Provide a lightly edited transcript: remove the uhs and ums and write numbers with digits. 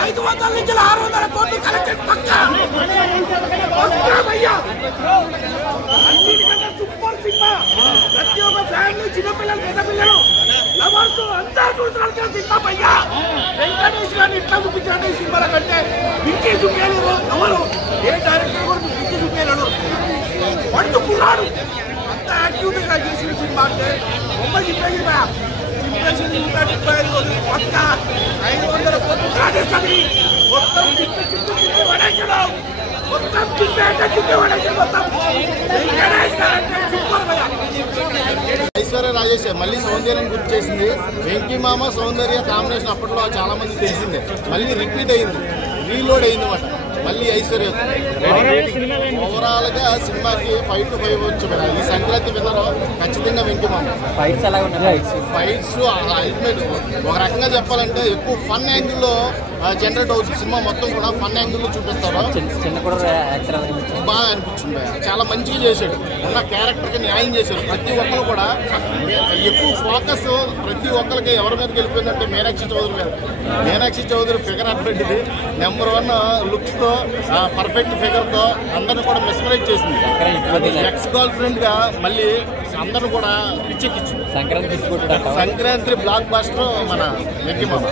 500 నుంచి 600 కోట్లు కలెక్షన్ పక్కా. అన్నిటికంటే సూపర్ సినిమా. ప్రతి ఒక్క ఫ్యామిలీ, చిన్నపిల్లలు, పెద్ద పిల్లలు, లవర్స్ అందరూ చూడాల్సిన సినిమా భయ్యా. వెంకటేష్ గారిని ఇట్లా చూపించాడు ఈ సినిమాల కంటే పిచ్చి చూపించలేరు ఎవరు. ఏ డైరెక్టర్ కూడా పిచ్చి చూపించలేడు. పడుతున్నాడు అంత యాక్టివ్గా చేసిన సినిమా అంటే బొమ్మ చెప్పేది భయ. చింపేసింది 135 రోజులు పక్క 500 కోట్లు కాదేస్తుంది. మొత్తం చిప్పి పడేసాడు. మొత్తం చిప్పి పడేసాడు. మొత్తం వెంకటేష్ గారంటే సూపర్ భయ. ఐశ్వర్య రాజేష్ మళ్ళీ సౌందర్యాన్ని గుర్తు చేసింది. వెంకీ మామ సౌందర్య కాంబినేషన్ అప్పట్లో చాలా మంది తెలిసిందే. మళ్ళీ రిపీట్ అయింది, రీలోడ్ అయింది అన్నమాట. మళ్ళీ ఐశ్వర్య ఓవరాల్ గా సినిమాకి 5 to 5 వచ్చు కదా. ఈ సంక్రాంతి విన్నరు ఖచ్చితంగా వెంకీ మామ. ఫైట్స్ ఎలా ఉన్నాయి? Fights ultimate. ఒక రకంగా చెప్పాలంటే ఎక్కువ ఫన్ యాంగిల్ లో జనరేట్ అవుతుంది. సినిమా మొత్తం కూడా ఫన్ యాంగిల్ లో చూపిస్తారు. బాగా అనిపించింది. చాలా మంచిగా చేశాడు. ఉన్న క్యారెక్టర్ కి న్యాయం చేశాడు. ప్రతి ఒక్కరు కూడా ఎక్కువ ఫోకస్ ప్రతి ఒక్కరికి ఎవరి మీదకి వెళ్ళిపోయిందంటే మీనాక్షి చౌదరి మీద. మీనాక్షి చౌదరి ఫిగర్ అటువంటిది. నెంబర్ 1 లుక్స్ తో, పర్ఫెక్ట్ ఫిగర్ తో అందరిని కూడా మెస్మరైజ్ చేసింది. ఎక్స్ గర్ల్ ఫ్రెండ్ గా మళ్ళీ అందరూ కూడా పిచ్చెక్కించింది. సంక్రాంతి బ్లాక్ బాస్టర్ మన వెంకీ మామ.